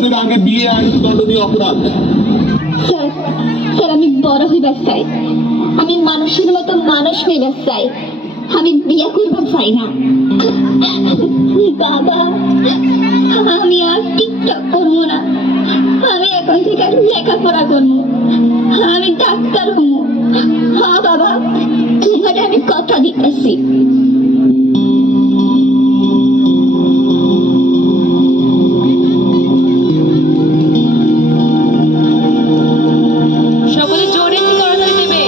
বছরের আগে বিয়ে আইন দণ্ডনীয় অপরাধ। স্যার স্যার আমি বড় হইবার চাই, আমি মানুষের মতো মানুষ হইবার চাই, আমি বিয়ে করবার চাই না। বাবা আমি আর টিকটক করবো না, আমি এখন থেকে লেখাপড়া করবো, আমি ডাক্তার হবো। হ্যাঁ বাবা তোমার আমি কথা দিতেছি। সকলে জোরে একটু করতালি দেবে।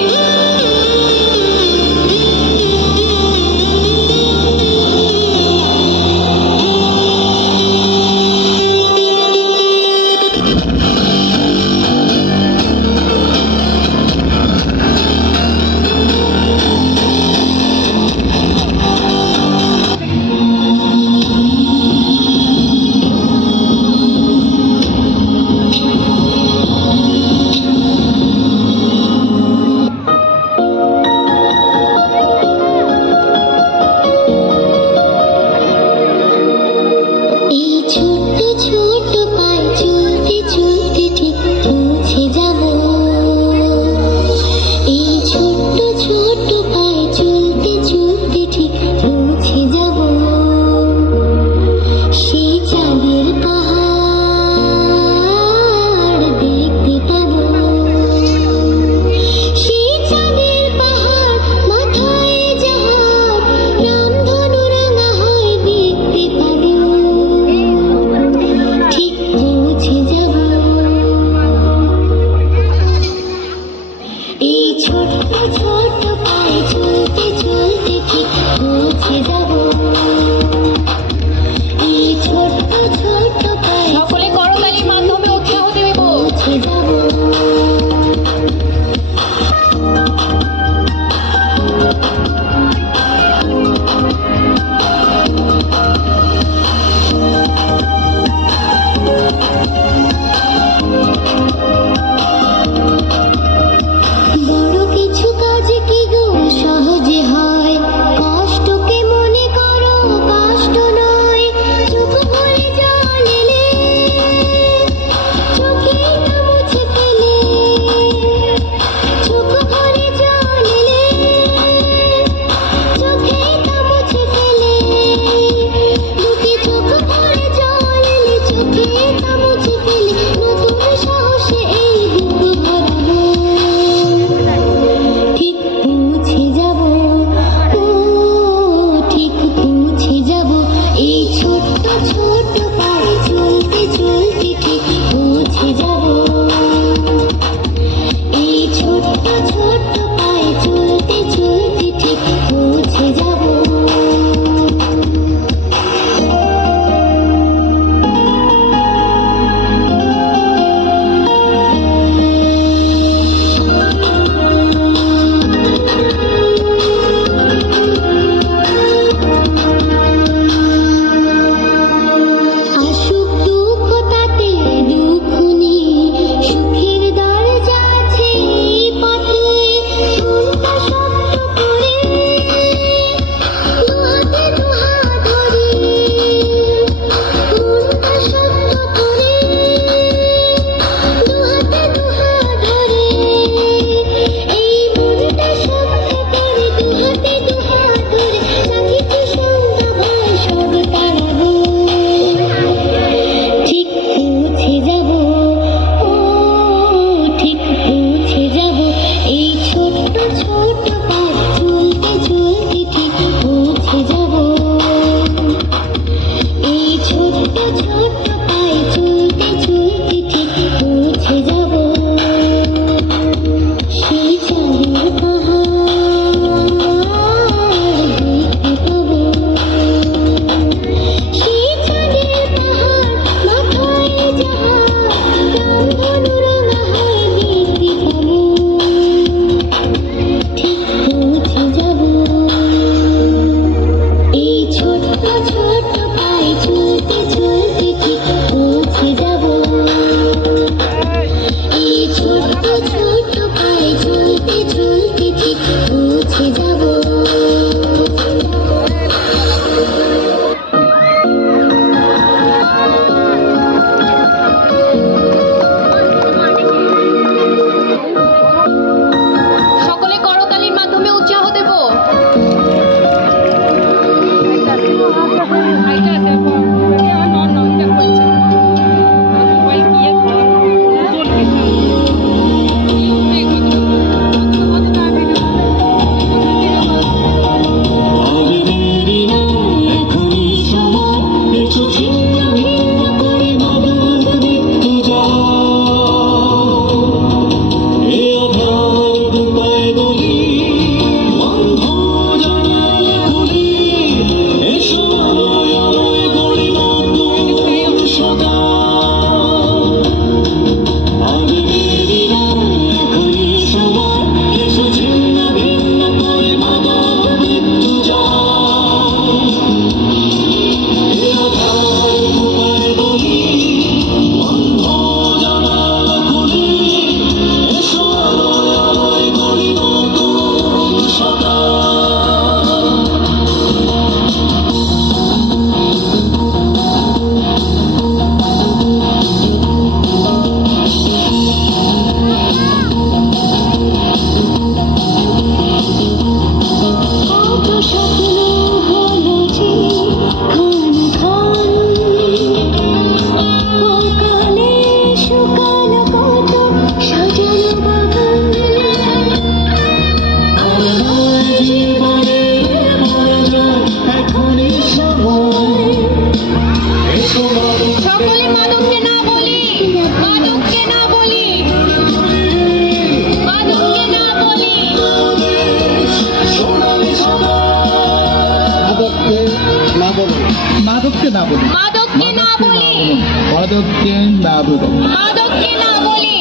এই ছোট্ট ছোট্ট পায়ে চলতে চলতে ঠিক পৌঁছে যাব। এই ছোট্ট ছোট্ট পায়ে চলতে চলতে ঠিক পৌঁছে যাব। সেই চাঁদের পাহাড় দেখতে পাবো। সেই চাঁদের পাহাড় মাথায় যাহার রামধনু রাঙা হয় দেখতে পাবো। ঠিক পৌঁছে যাব। এই ছোট্ট ছোট্ট পায়ে চলতে চলতে ঠিক পৌঁছে যাব। এই ছোট্ট ছোট্ট পায়ে সকলে করতালির মাধ্যমে উৎসাহ দেব। পৌঁছে যাব। বড় কিছু কাজ কি গো সহজে হয়, কষ্টকে মনে করো কষ্ট নয়। চোখ ভরে জল এলে চোখেরটা মুছে ফেলে। চোখ ভরে জল এলে মাদককে না বলুন, মাদককে না বলি, মাদককে না বলুন, মাদককে না বলি।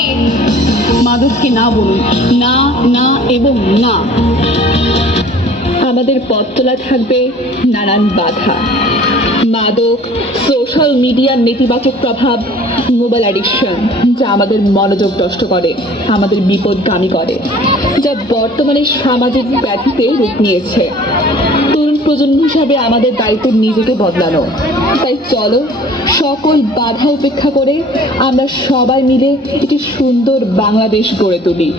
মাদককে না বলুন, না না এবং না। আমাদের পথ চলা থাকবে নানান বাধা, মাদক, সোশ্যাল মিডিয়ার নেতিবাচক প্রভাব, মোবাইল অ্যাডিকশন, যা আমাদের মনোযোগ নষ্ট করে, আমাদের বিপদগামী করে, যা বর্তমানে সামাজিক ব্যাধিতে রূপ নিয়েছে। তরুণ প্রজন্ম হিসাবে আমাদের দায়িত্ব নিজেকে বদলানো। তাই চলো সকল বাধা উপেক্ষা করে আমরা সবাই মিলে একটি সুন্দর বাংলাদেশ গড়ে তুলি।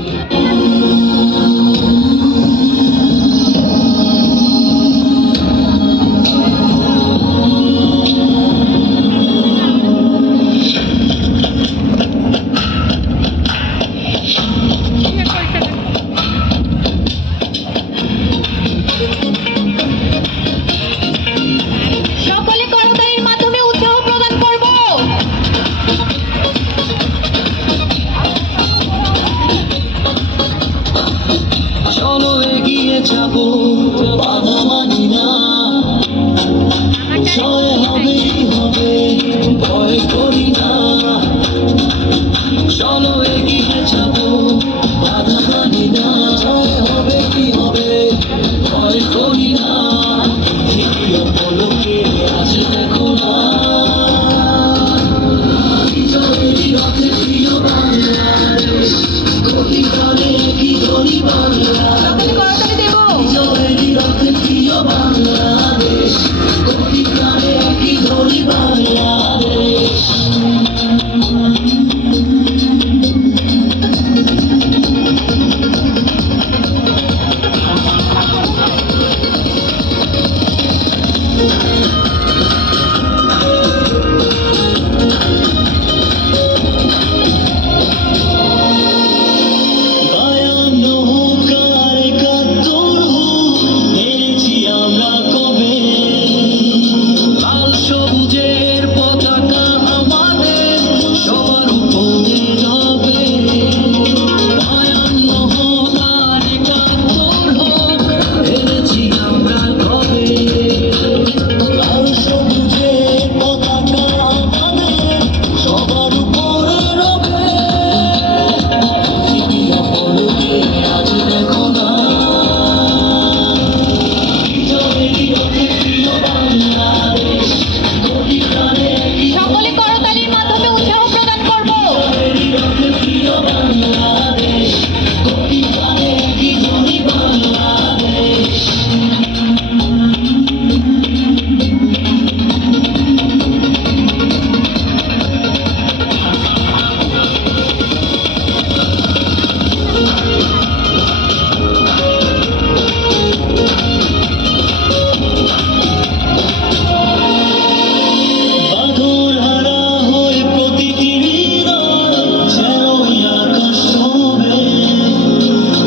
সকলে করতালির মাধ্যমে উৎসাহ প্রদান করব। চলো এগিয়ে যাব, বাধা মানি না, জয় হবেই হবে, ভয় করি না। চলো এগিয়ে যাব, বাধা মানি না, জয় হবে কি হবে, ভয় করি না। তৃতীয় পলকে আজ দেখো না, বিজয়েরই রথে প্রিয় বাংলাদেশ, কোটি প্রাণে কি ধরি বাংলা। সকলে করতালি দেব। বিজয়েরই রথে প্রিয় বাংলাদেশ, কোটি প্রাণে কি ধরি বাংলাদেশ। বায়ান্ন হোক আর ৭১ হোক, হেরেছি আমরা কবে। লাল সবুজের পতাকা আমাদের সবার উপরে রবে। বায়ান্ন হোক আর ৭১ হোক, হেরেছি আমরা কবে। লাল সবুজের পতাকা আমাদের সবার উপরে রবে। পৃথিবী অপলকে আজ দেখো না, বিজয়েরই রথে প্রিয় বাংলাদেশ, কোটি প্রাণে কি সকলে করতালির মাধ্যমে উৎসাহ প্রদান করব। বিজয়েরই রথে প্রিয় বাংলাদেশ, কোটি প্রাণে কি ধরি বাংলাদেশ। বাঁধন হারা হয়ে প্রতিটি হৃদয় যেন ওই আকাশ ছোঁবে।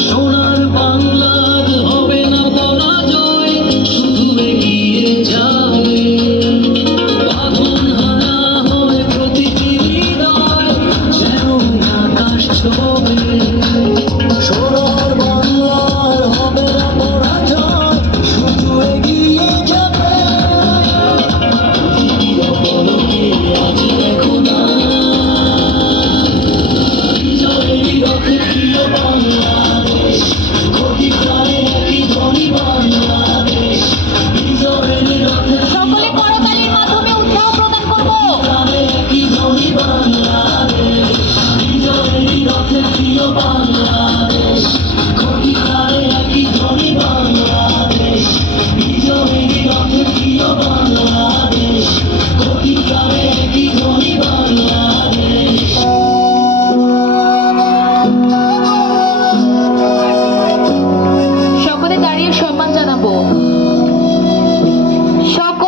সোনার বাংলার হবে না পরাজয়, শুধু এগিয়ে যাবে। বাঁধন হারা হয়ে প্রতিটি হৃদয় যেন ওই আকাশ ছোঁবে। সোনার বাংলার হবে না পরাজয়, শুধু এগিয়ে যাবে। পলকে আজ দেখো না, বিজয়েরই রথে প্রিয় বাংলাদেশ, কোটি প্রাণে কি ধরি বাংলাদেশ। বিজয়েরই রথে সকলে করতালির মাধ্যমে উৎসাহ প্রদান করব। প্রাণে কি ধরি বাংলাদেশ। বিজয়েরই রথে প্রিয় বাংলাদেশ, কোটি প্রাণে কি ধরি বাংলাদেশ। বিজয়েরই রথে প্রিয় বাংলাদেশ, কোটি প্রাণে কি ধরি বাংলাদেশ। সকলে দাঁড়িয়ে সম্মান জানাবো। সকলে